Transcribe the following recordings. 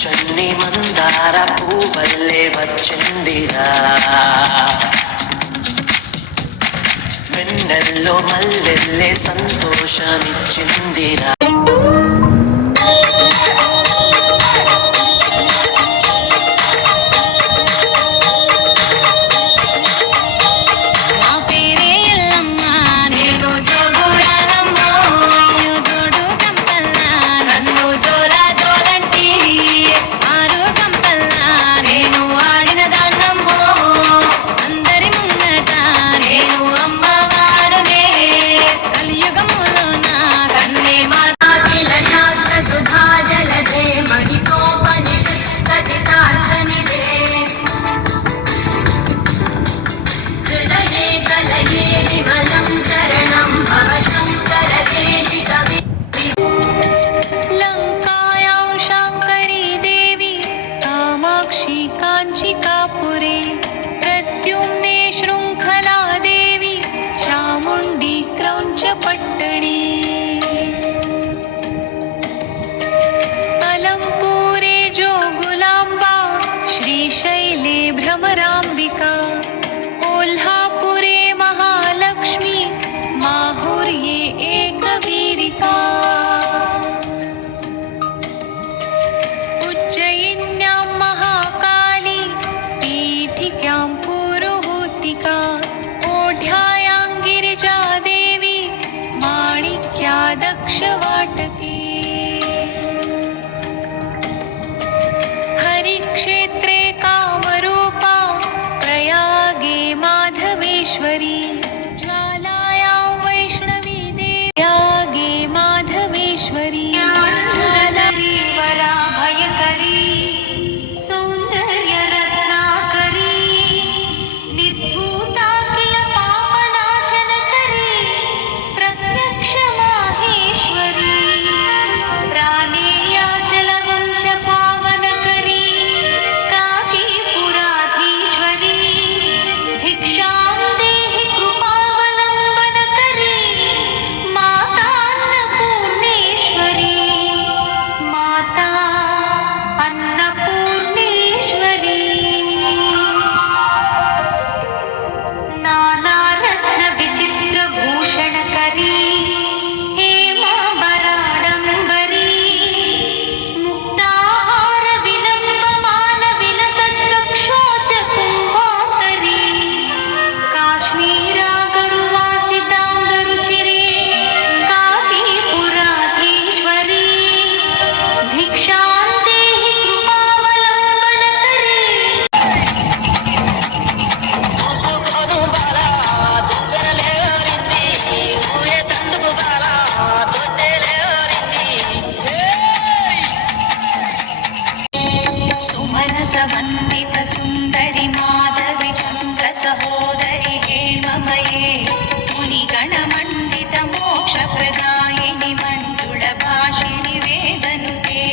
చన్ని మందార పూవల్లే వచ్చిందిరా వెన్నెల్లో మల్లెల్లే సంతోషమిచ్చిందిరా हरिक्षेत्रे कामरूपा प्रयागे माधवेश्वरी ज्वालायां वैष्णवी देव्यागे माधवेश्वरी ज्वालारी पराभयकरी सौन्दर्यरत्नाकरी निर्धूता किल पापनाशनकरी प्रत्यक्ष माहेश्वरी वंदित सुंदरी माधवी चंद्र सहोदरी हेममये मुनिगण मंडित मोक्ष प्रदायिनि मंजुळ भाषिणि वेदनुते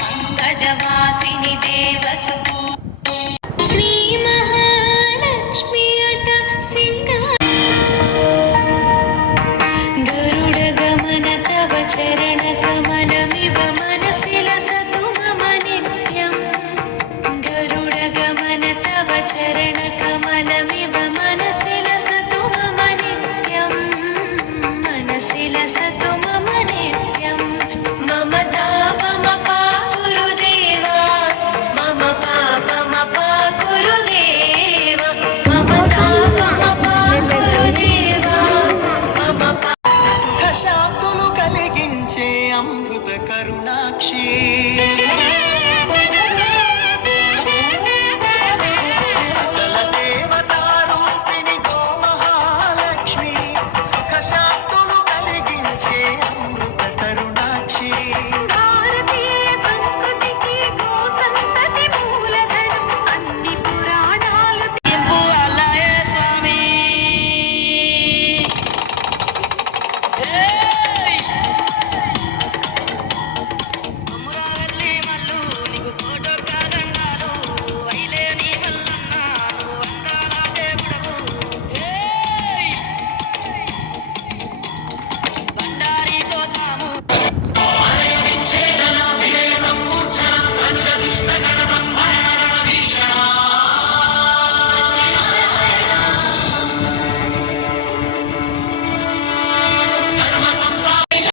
पंकजवासिनि देवसुपू श्री महालक्ष्मी अट सिंगार गरुड गमन तव चरण कमलमिव मनसि लसतु मम नित्यम् चरण कमलमिव मनसि लसतु मम नित्यम् मनसि लसतु मम नित्यम् मम तापमपा गुरुदेवा मम पापमपा गुरुदेवा मम तापमपा गुरुदेवा मम సుఖశాంతులు కలిగించే అమృత కరుణాక్షి